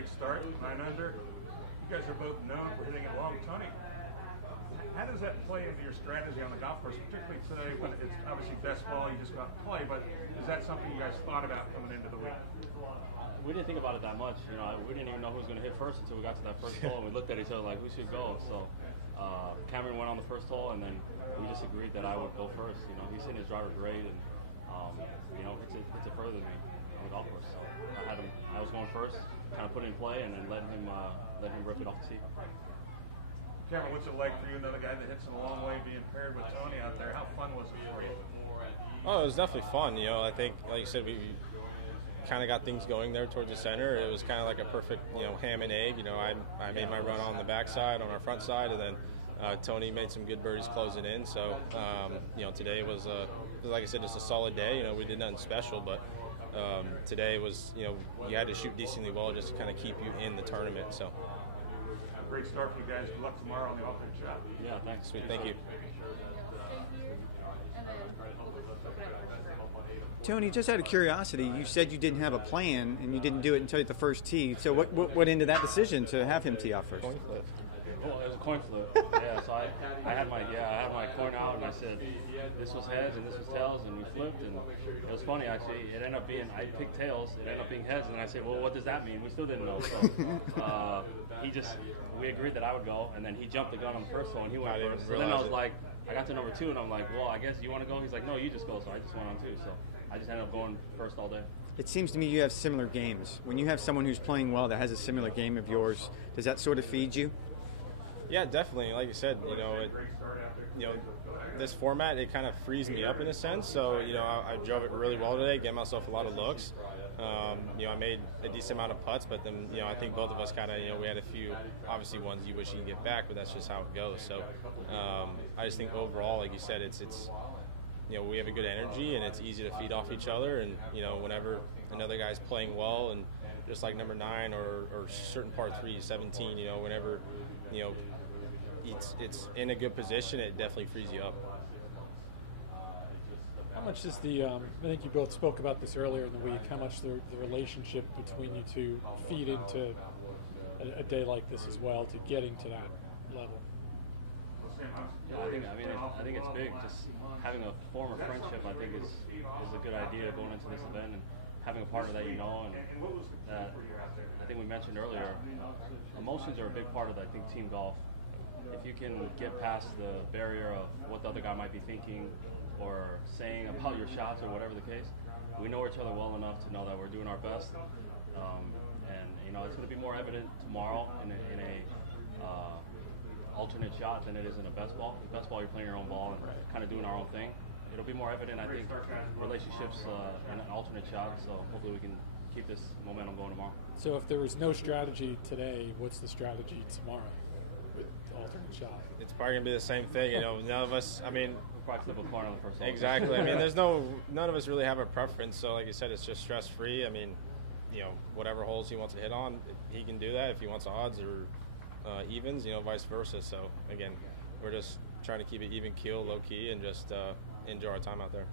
great start, 9 under. You guys are both known for hitting it long. Tony, how does that play into your strategy on the golf course, particularly today when it's obviously best ball, you just got to play, but is that something you guys thought about coming into the week? We didn't think about it that much. We didn't even know who was going to hit first until we got to that first hole, and we looked at each other like, who should go? So Cameron went on the first hole, and then we just agreed that I would go first. He's hitting his driver great, and hits it further than me on the golf course. So I was going first, kind of put it in play, and then let him rip it off the tee. Cameron, what's it like for you, another guy that hits it a long way, being paired with Tony out there? How fun was it for you? Oh, it was definitely fun. I think, like you said, we kind of got things going there towards the center. It was kind of like a perfect, ham and egg. I made my run on the backside, on our front side, and then Tony made some good birdies closing in. So, today was like I said, just a solid day. We did nothing special, but today was, you had to shoot decently well just to kind of keep you in the tournament. So. Great start for you guys. Good luck tomorrow on the alternate shot. Yeah, thanks. Sweet, thank you. Tony, just out of curiosity, you said you didn't have a plan and you didn't do it until the first tee. So what went into that decision to have him tee off first? Coin flip. Well, it was a coin flip. Yeah, so I had my coin out, and I said this was heads and this was tails, and we flipped, and it was funny actually. It ended up being, I picked tails, it ended up being heads, and I said, well, what does that mean? We still didn't know. So we agreed that I would go, and then he jumped the gun on the first hole, and he went first. So then I was like, I got to number 2, and I'm like, well, I guess you want to go? He's like, no, you just go. So I just went on 2. So I just ended up going first all day. It seems to me you have similar games. When you have someone who's playing well that has a similar game of yours, does that sort of feed you? Yeah, definitely. Like you said, this format, it kind of frees me up in a sense. So, I drove it really well today, gave myself a lot of looks. I made a decent amount of putts, but then, I think both of us kind of, we had a few, obviously ones you wish you can get back, but that's just how it goes. So, I just think overall, like you said, it's we have a good energy and it's easy to feed off each other. And, whenever another guy's playing well, and just like number 9 or certain par 3, 17, whenever, it's in a good position, it definitely frees you up. How much does I think you both spoke about this earlier in the week, how much the relationship between you two feed into a day like this as well, to getting to that level? Yeah, I think it's big. Just having a form of friendship, I think, is a good idea going into this event, and having a partner that you know, and that I think we mentioned earlier, emotions are a big part of, I think, team golf. If you can get past the barrier of what the other guy might be thinking or saying about your shots or whatever the case, we know each other well enough to know that we're doing our best, and it's going to be more evident tomorrow in a alternate shot than it is in a best ball. The best ball, you're playing your own ball and kind of doing our own thing. It'll be more evident, I think, relationships in an alternate shot, so hopefully we can keep this momentum going tomorrow. So if there was no strategy today, what's the strategy tomorrow with the alternate shot? It's probably going to be the same thing. None of us, we'll probably flip a corner on the first hole. Exactly. None of us really have a preference, so like you said, it's just stress-free. Whatever holes he wants to hit on, he can do that. If he wants odds or evens, vice versa. So again, we're just trying to keep it even keel, low key, and just enjoy our time out there.